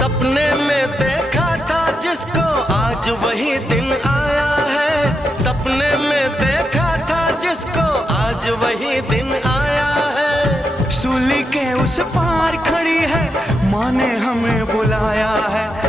सपने में देखा था जिसको आज वही दिन आया है। सपने में देखा था जिसको आज वही दिन आया है। सूली के उस पार खड़ी है, माँ ने हमें बुलाया है।